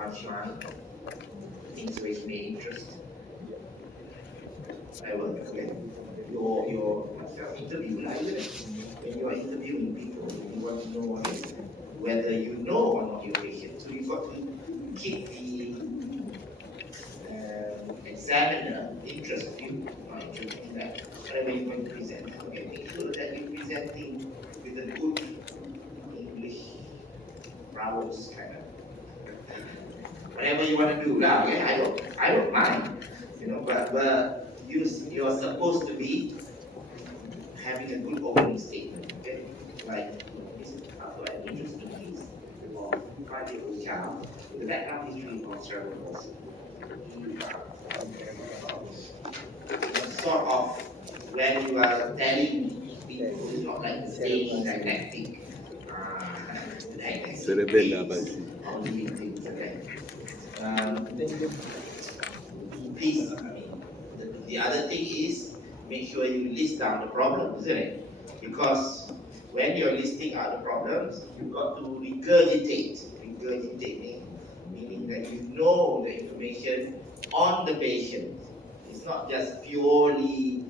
Fahisham, things which may interest. Whatever, okay? Your interview, like, when you are interviewing people, you want to know whether you know or not your patient. So you've got to keep the examiner interest of you, interested in that. Whatever you're going to present, okay? Make sure that you're presenting with a good English prowess kind of. Whatever you want to do, okay? I don't mind, but you're supposed to be having a good opening statement, okay? Like, this is after an interesting case of a 5-year-old child with a background history of cerebral palsy. Sort of when you are telling people, it's not like the stage didactic. Only things, okay? Please, the other thing is make sure you list down the problems, isn't it? Because when you're listing out the problems, you've got to regurgitate, meaning that you know the information on the patient. It's not just purely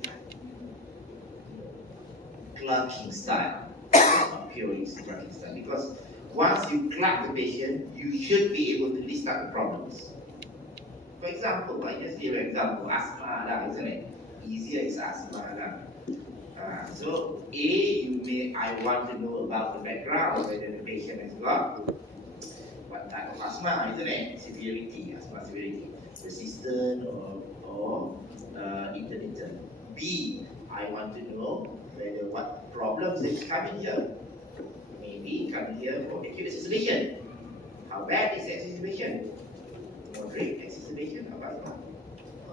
clerking style. It's not purely clerking style. Because once you clerk the patient, you should be able to list out the problems. For example, I just give an example, asthma, isn't it? Easier is asthma. So I want to know about the background, whether the patient has got what type of asthma, isn't it? Asthma severity, persistent or intermittent. B, I want to know whether what problems is coming here. Maybe coming here for acute exacerbation. How bad is the exacerbation? Moderate exacerbation, how about?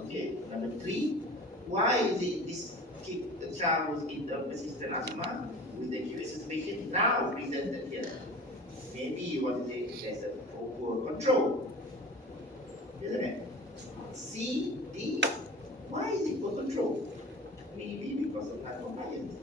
Okay. Number 3, why is it the child who's in the persistent asthma with the acute exacerbation now presented here? Maybe you want to say there's a poor control, isn't it? C, D, why is it poor control? Maybe because of non-compliance.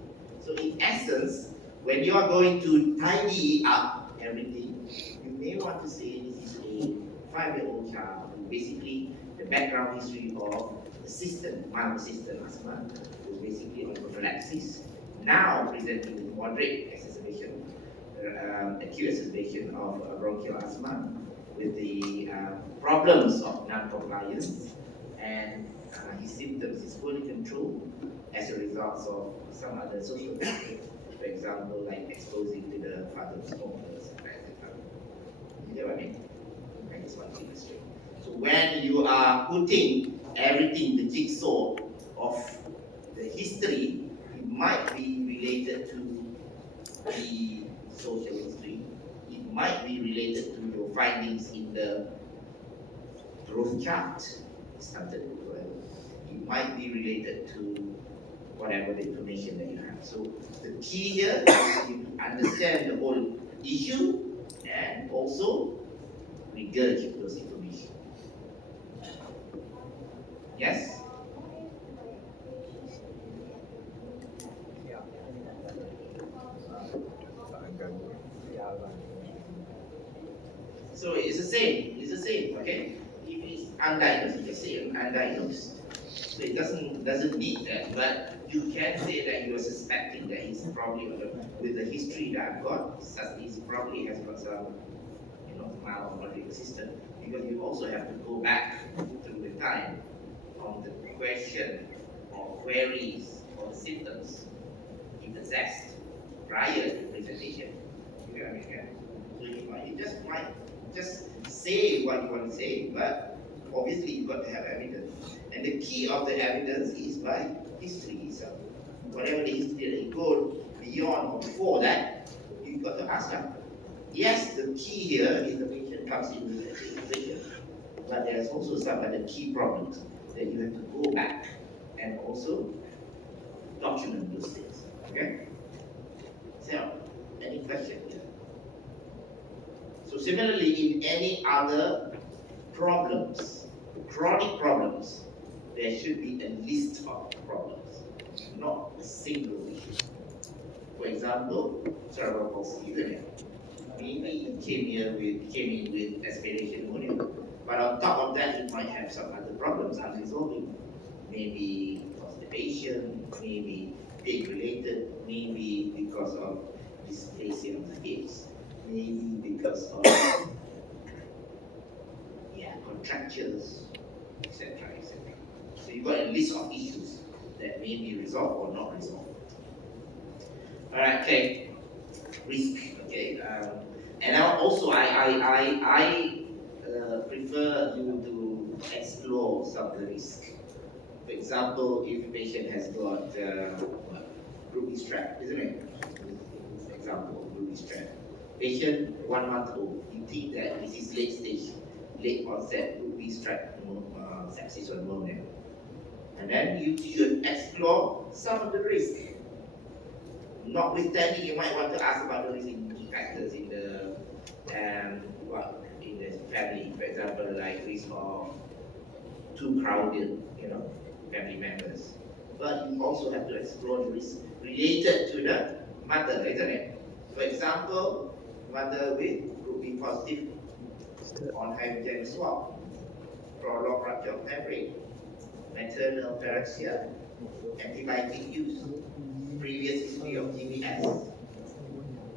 So in essence, when you are going to tidy up everything, you may want to say this is a 5-year-old child who basically the background history of mild persistent asthma was basically on prophylaxis, now presenting with moderate exacerbation, acute exacerbation of bronchial asthma with the problems of non-compliance, and his symptoms is poorly controlled as a result of some other social factors, for example, like exposing to the father of smokers, etc. You get what I mean? I just want to illustrate. So when you are putting everything, the jigsaw of the history, it might be related to the social history. It might be related to your findings in the growth chart. It might be related to whatever the information that you have. So the key here is you understand the whole issue and also regurgitate those information. Yes? So it's the same, okay? If it's undiagnosed, you just say undiagnosed. So it doesn't need that, but you can say that you are suspecting that he's probably with the history that I've got, he probably has got some, mild or moderate persistent, because you also have to go back through the time on the question or queries or symptoms he possessed prior to presentation. You understand? So you just might just say what you want to say, but obviously you've got to have evidence. And the key of the evidence is by history itself. Whatever the history that you go beyond or before that, you've got to ask them. Yes, the key here is the patient comes in with a situation, but there's also some other key problems that you have to go back and also document those things. Okay? So, any question here? So similarly, in any other problems, chronic problems, there should be a list of problems, not a single issue. For example, cerebral palsy, isn't it? Maybe he came in with aspiration pneumonia. But on top of that, he might have some other problems unresolved. Maybe constipation, maybe pain related, maybe because of dysplasia of the hips, maybe because of contractures, etc. etc. So you've got a list of issues that may be resolved or not resolved. Alright, okay. Risk, okay. And now also I prefer you to explore some of the risk. For example, if a patient has got Ruby strap, isn't it? Example, Ruby strap. Patient 1 month old, you think that this is late stage, late onset Ruby strap sepsis or pneumonia. And then you should explore some of the risk. Notwithstanding, you might want to ask about the risk factors in the in the family, for example, like risk of too crowded, family members. But you also have to explore the risk related to the mother, isn't it? For example, mother could be positive on hydrogen swab, prolonged rupture of membrane, maternal pyrexia, antibiotic use, previous history of GBS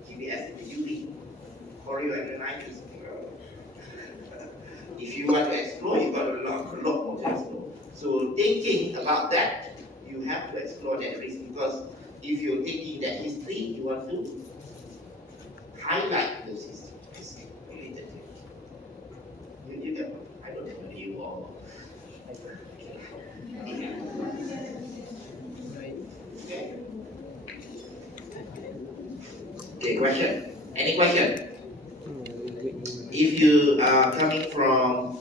in the urine, chorioamnionitis. If you want to explore, you've got a lot more to explore. So thinking about that, you have to explore that risk, because if you're taking that history, you want to highlight those risks related to it. You get, I don't know whether you all. Okay. Okay, question. Any question? If you are coming from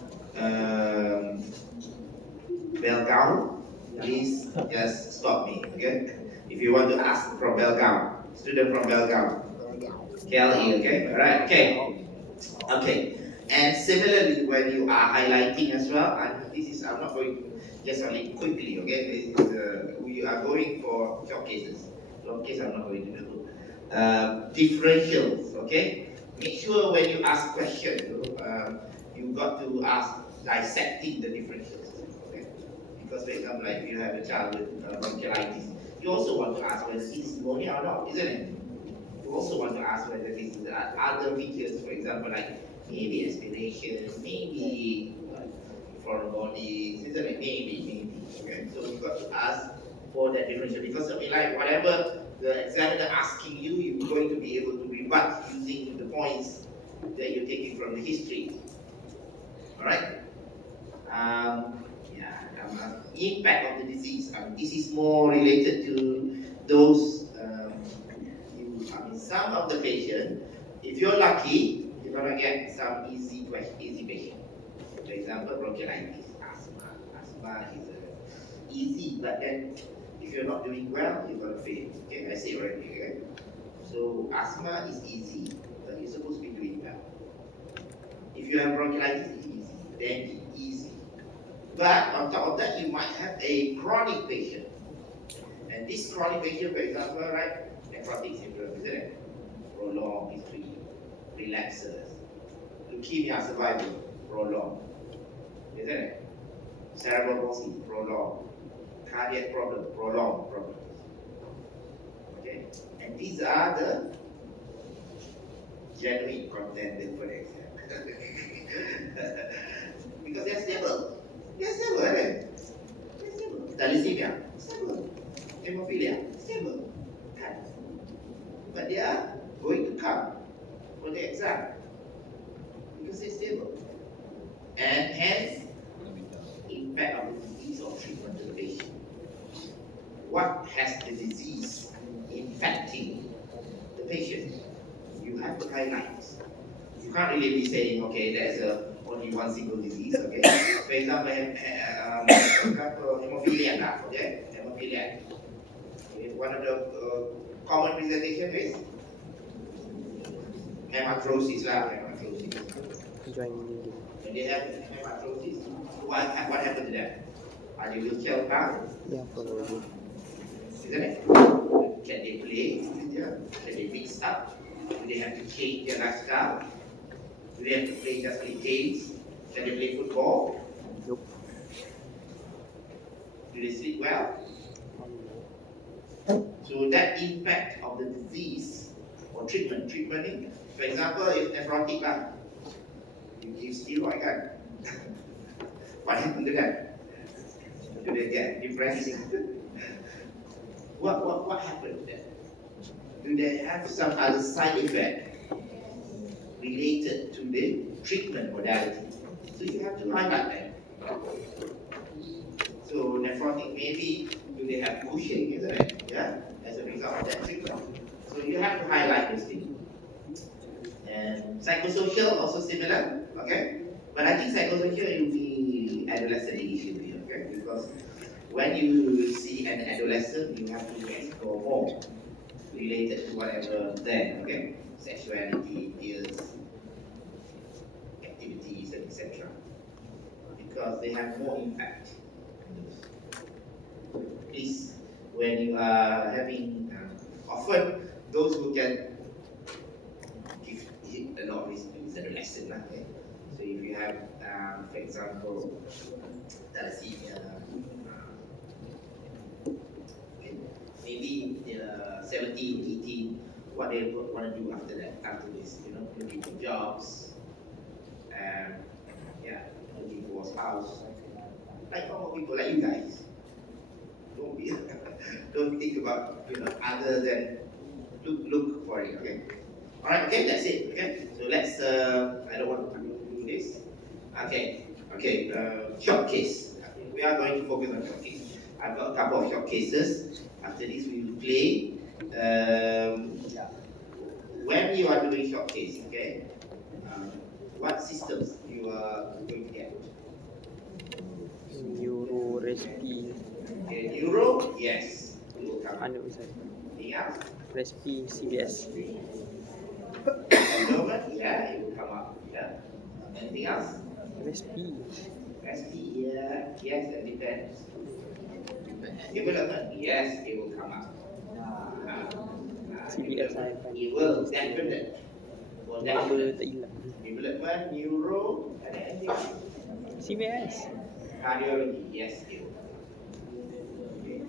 Belgaum, please just stop me, okay? If you want to ask from Belgaum, student from Belgaum, KLE, okay? Alright, okay. Okay. And similarly, when you are highlighting as well, and this is, I'm not going to just only quickly, okay? This is, we are going for short cases. Long case, I'm not going to do. Differentials, okay? Make sure when you ask questions, you got to ask dissecting the differentials, okay? Because for example, like if you have a child with bronchiolitis, you also want to ask whether it's pneumonia or not, isn't it? You also want to ask whether this is other features, for example, like maybe aspiration, maybe foreign bodies, isn't it? Maybe. Okay, so you got to ask for that differential, because I mean, like whatever the examiner asking you, you're going to be able to rebut using the points that you're taking from the history. All right. Impact of the disease. This is more related to those. Some of the patient, if you're lucky, you're gonna get some easy patient. For example, bronchiolitis, asthma. Asthma is easy, but then if you're not doing well, you're gonna fail. Okay, I say already. Okay? So asthma is easy, but you're supposed to be doing well. If you have bronchiolitis, it's easy. Then it's easy. But on top of that, you might have a chronic patient. And this chronic patient, for example, right, nephrotic syndrome, isn't it? Prolonged history, relapses, leukemia survival, prolonged, isn't it? Cerebral palsy, prolonged, cardiac problem, prolonged problems. Okay, and these are the genuine contenders for the exam. Because they're stable. They're stable, isn't it? They're stable. Thalassemia, stable. Hemophilia, stable. But they are going to come for the exam because they're stable. And hence, impact of the disease or treatment to the patient. What has the disease impacting the patient? You have to highlight. You can't really be saying, okay, there's only one single disease, okay? For example, hemophilia, okay? Hemophilia. One of the common presentation is hematrosis. When they have hematrosis, what happened to them? Are they wheelchair bound? Yeah, probably. Isn't it? Can they play? Can they mix up? Do they have to change their lifestyle? Do they have to play just play games? Can they play football? Nope. Do they sleep well? So that impact of the disease or treatment, for example, if nephrotic lah, you give steroid kan? What happened to them? Do they get depressed? What happened to them? Do they have some other side effect related to the treatment modality? So you have to highlight that. So nephrotic maybe do they have pushing, isn't it? Yeah, as a result of that treatment. So you have to highlight those things. And psychosocial also similar, okay? But I think psychosocial will be adolescent issue here, okay? Because when you see an adolescent, you have to explore more related to whatever there, okay? Sexuality, peers, activities, and etc. Because they have more impact. Please, when you are having, often those who can give a lot of risk is adolescent, okay? So if you have, for example, thalassemia, maybe 17, 18, what they want to do after that, after this, looking for jobs, and looking for a spouse, like normal people like you guys. Don't think about other than look for it. Okay. All right. Okay. That's it. Okay. So let's. I don't want to do this. Okay. Okay. Short case. We are going to focus on short case. I've got a couple of short cases. After this, we will play. When you are doing short case, okay. What systems you are going to get? Neuro, respi, Okay, neuro, yes. It will come. Anything else? Respi, CBS. Development, yeah, it will come up. Yeah. Anything else? Respi. SP, yeah, yes, that depends. Development, yes, it will come up. CBS It will, definitely. Well, Nama definitely. tak hilang. Development, neuro, and anything else? CBS. Cardiology, yes, it will. Okay.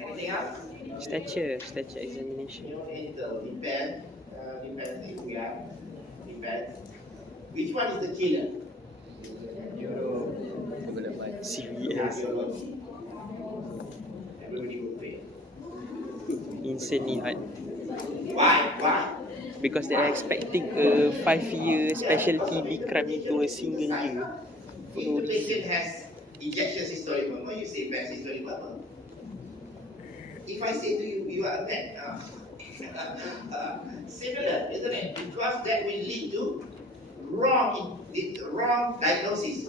Anything else? Stature examination. It'll depend. Depends if we have. Depends. Which one is the killer? Neuro, development, CBS. Cardiology. Everybody will pay. Insanely hard. Why? Because they are expecting a 5-year specialty Bikram into a single year. If the patient has ejection systolic murmur, you say bad systolic murmur. If I say to you, you are a bad, similar, isn't it? Because that will lead to wrong diagnosis,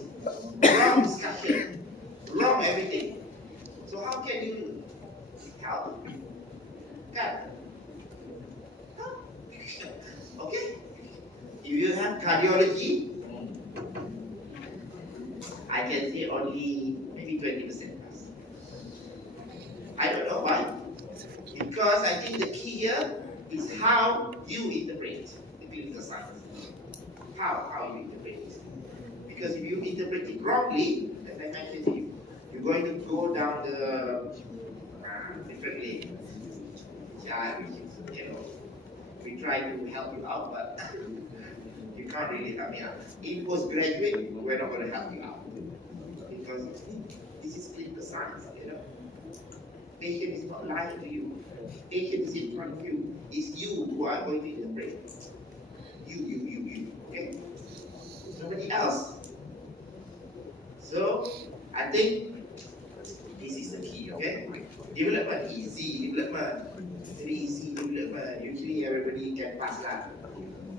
wrong discussion, wrong everything. So how can you help? Can? Okay. If you have cardiology, I can say only maybe 20%. I don't know why. Because I think the key here is how you interpret the clinical science. How you interpret it. Because if you interpret it wrongly, as I mentioned to you, you're going to go down the different lane. We try to help you out, but you can't really help me out. In postgraduate, we're not going to help you out. Because this is clinical science, Patient is not lying to you. Patient is in front of you. It's you who are going to interpret. You. Okay? Nobody else. So, I think this is the key, okay? Development, easy development. Very easy development. Usually everybody can pass that.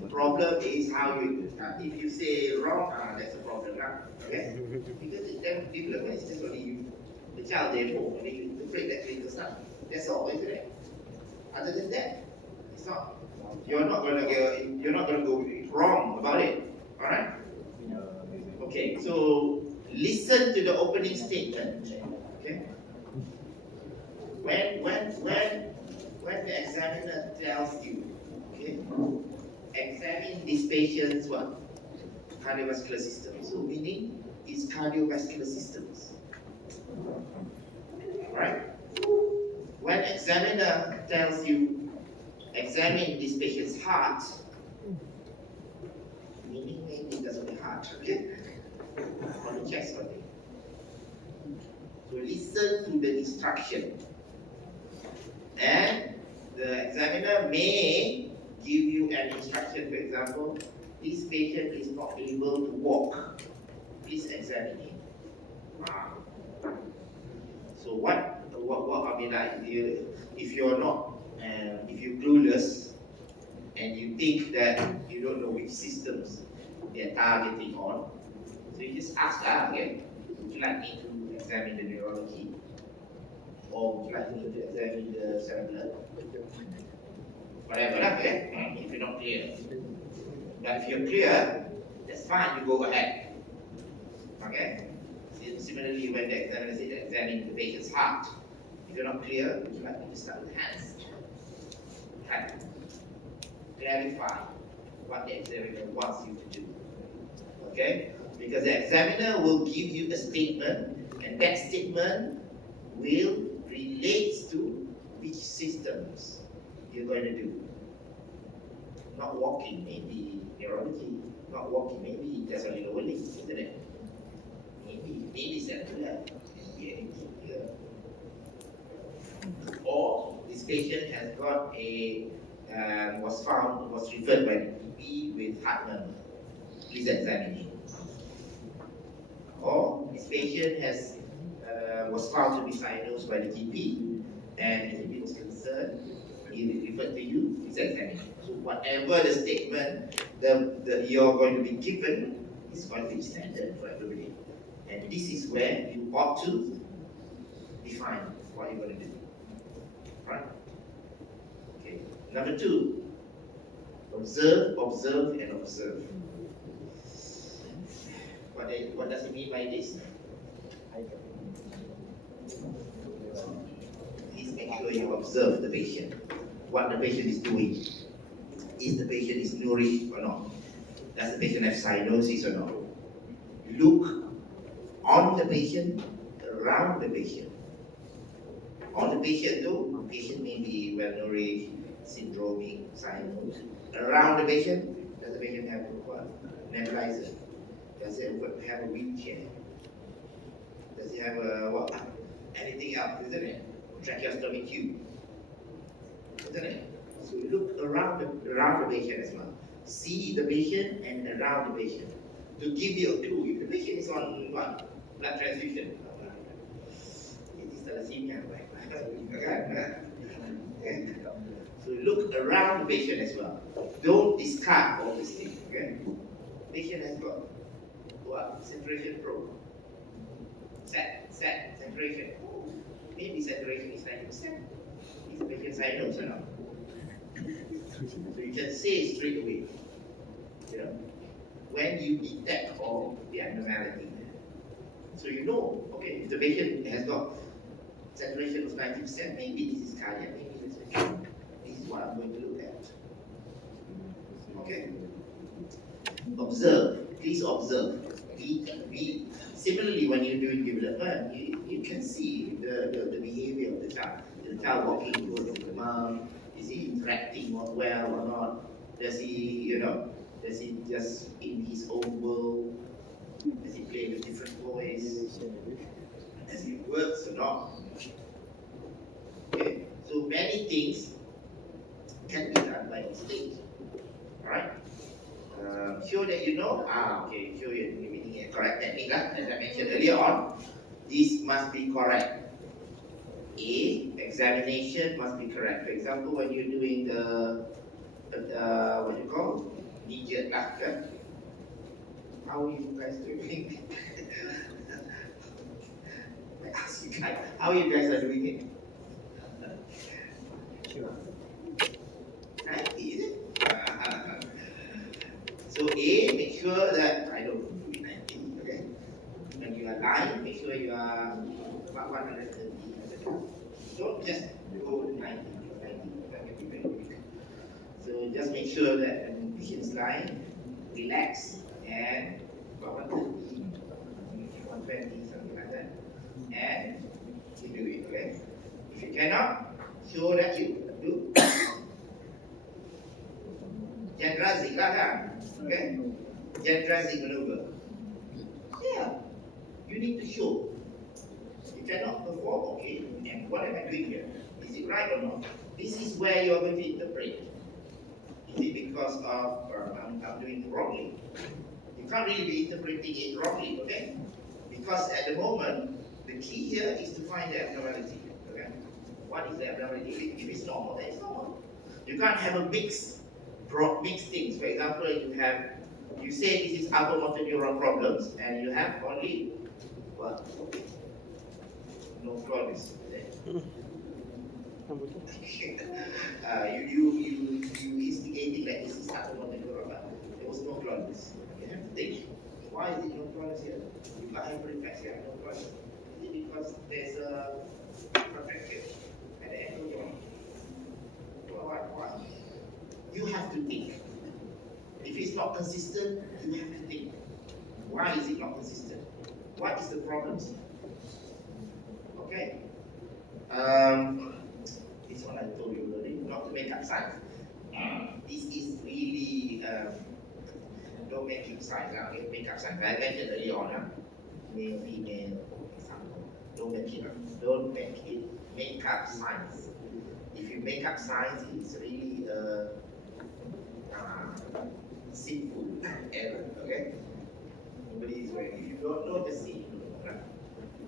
The problem is how you do it. If you say wrong, that's a problem, okay? Because development is just only you. The child therefore, and then you interpret that clinical stuff. That's all, isn't it? Other than that, it's not. You're not gonna go wrong about it. Alright? Okay, so listen to the opening statement. Okay? When the examiner tells you, okay, examine this patient's what? Cardiovascular system. So meaning his cardiovascular systems. Right? When examiner tells you examine this patient's heart, meaning maybe it doesn't the heart, okay? On the chest only. So listen to the instruction. And the examiner may give you an instruction, for example, this patient is not able to walk. Please examine him. So what I mean, like, if you're not, if you're clueless, and you think that you don't know which systems they're targeting on, so you just ask, okay, would you like me to examine the neurology? Or would you like me to examine the cerebral? Whatever, okay? If you're not clear. But if you're clear, that's fine, you go ahead. Okay? Similarly, when the examiner says examine the patient's heart, if you're not clear, would you like me to start with hands? Okay. Clarify what the examiner wants you to do. Okay? Because the examiner will give you a statement, and that statement will relate to which systems you're going to do. Not walking, maybe neurology. Not walking, maybe there's only lower limb, isn't it? Maybe cellular, maybe anything here. Or this patient has got a was referred by the GP with heart murmur. Please examine him. Or this patient was found to be diagnosed by the GP, and the GP was concerned. He referred to you. Please examine him. So whatever the statement that you're going to be given is going to be standard for everybody. And this is where you ought to define what you're going to do. Right? Okay. Number 2, observe, observe, and observe. What does it mean by this? Please make sure you observe the patient. What the patient is doing. Is the patient is nourished or not? Does the patient have cyanosis or not? Look on the patient, around the patient. On the patient though, the patient may be well nourished, syndromic, cyanosis. Around the patient, does the patient have what? Nebulizer? Does he have a wheelchair? Does he have what? Anything else, isn't it? Tracheostomy tube, isn't it? So look around the patient as well. See the patient and around the patient to give you a clue. If the patient is on what? Blood transfusion. It is thalassemia, right? So look around the patient as well. Don't discard all these things. Okay? Patient has got what? Saturation probe. Saturation. Maybe saturation is 90%. Is the patient diagnosed or not? So you can say straight away, you know, when you detect all the abnormality. So you know, okay, if the patient has got saturation of 90%, maybe this is cardiac, maybe this is what I'm going to look at. Okay? Observe. Please observe. Similarly, when you're doing development, you can see the behavior of the child. The child walking towards the mom. Is he interacting well or not? Does he just in his own world? Does he play with different toys? Does he works or not? Okay, so many things can be done by mistake. Alright? Show that you know. Okay, show you meaning a correct technique, as I mentioned earlier on. This must be correct. Examination must be correct. For example, when you're doing the what you call knee-jerk laughter, how are you guys doing? I ask you guys, how you guys are doing it? Is it? So make sure that I don't do 90. Okay. When you are lying, make sure you are about 130. Don't just go to 90. That can be very weak. So just make sure that the patient this line, relax, and about 130, 120, something like that. And you do it, okay? If you cannot, show that you do. Gendrazik lah kan? Okay? Gendrazik maneuver. Yeah. You need to show. You cannot perform, okay, and what am I doing here? Is it right or not? This is where you are going to interpret. Is it because of I'm doing it wrongly? You can't really be interpreting it wrongly, okay? Because at the moment, the key here is to find the abnormality, okay? What is the abnormality? If it's normal, then it's normal. You can't have a mixed things. For example, you say this is upper motor neuron problems, and you have only what? No claudius. You instigating that this is upper motor neuron, but there was no claudius. You have to think, why is it no claudius here? You got hyperreflexia, no claudius. Is it because there's a protection at the end of the joint? Why? You have to think. If it's not consistent, you have to think. Why is it not consistent? What is the problem? Okay? This one I told you already, not to make up signs. This is really, don't make up signs. Okay? Make up signs. I mentioned earlier on, male, female, example. Don't make it make up signs. If you make up signs, it's really sinful error, okay? Nobody is going. If you don't know, just say no. Right?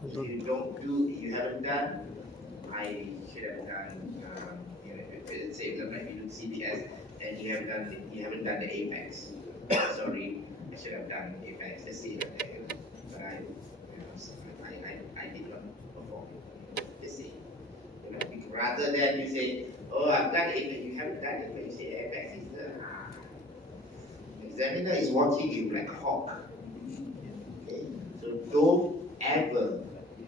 If you don't do, you haven't done, I should have done. Say for example, if you do CBS and you haven't done the Apex. Sorry, I should have done Apex. Let's say that, but I did not perform. Just say. Rather than you say, oh, I've done it, but you haven't done it, but you say Apex is the examiner is watching you like a hawk. Okay? So don't ever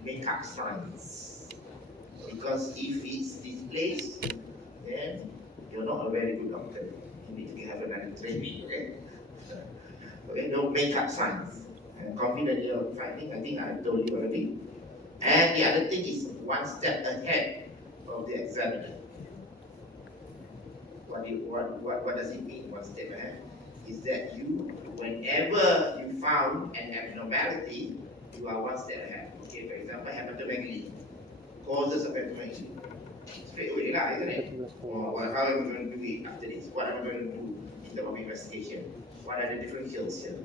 make up signs. Because if it's displaced, then you're not a very good doctor. You need to have another training, okay? Okay, don't make up signs. And confident in your finding, I think I told you already. And the other thing is one step ahead of the examiner. What does it mean, one step ahead? Is that whenever you found an abnormality, you are one step ahead. Okay, for example, hepatomegaly, causes of hepatomegaly. Straight away, isn't it? Or how am I going to do it after this? What am I going to do in terms of investigation? What are the differentials here?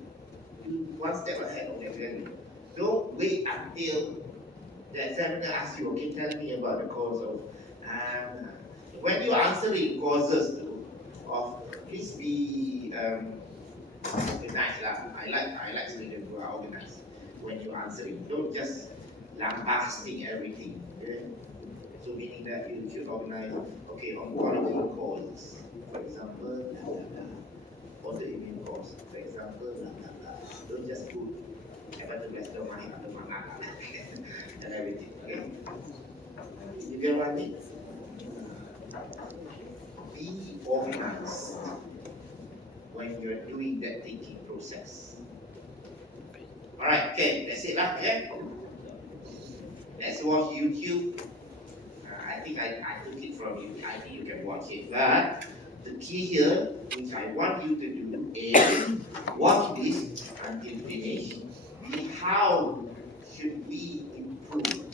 One step ahead of the examiner. Don't wait until the examiner asks you, okay, tell me about the cause of. When you are answering causes of, please be organized. I like students who are organized when you're answering. Don't just lambasting everything. Yeah? So meaning that you should organize, okay, oncology causes, for example, autoimmune cause, for example, don't just put hepatoblastoma and everything. Okay? You get what I mean? Be organized when you're doing that thinking process. Alright, okay, that's it lah, yeah? Let's watch YouTube. I think I took it from you. I think you can watch it. But the key here, which I want you to do, is watch this until finish. How should we improve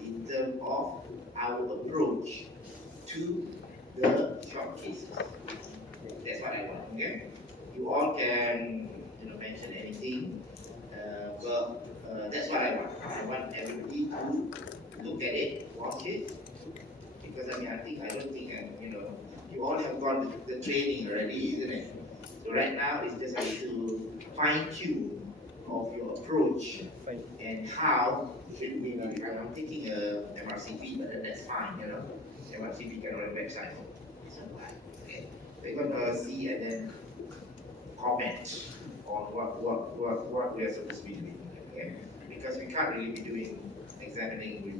in terms of our approach to the short cases? That's what I want. Okay? You all can, mention anything, but that's what I want. I want everybody to look at it, watch it, because I don't think, you all have got the training already, isn't it? So right now it's just going to fine tune of your approach and how should we do it. I'm taking a MRCP, but that's fine, MRCP can run a website. Okay. They're going to see and then comment on what we are supposed to be doing. Okay? Because we can't really be doing examining with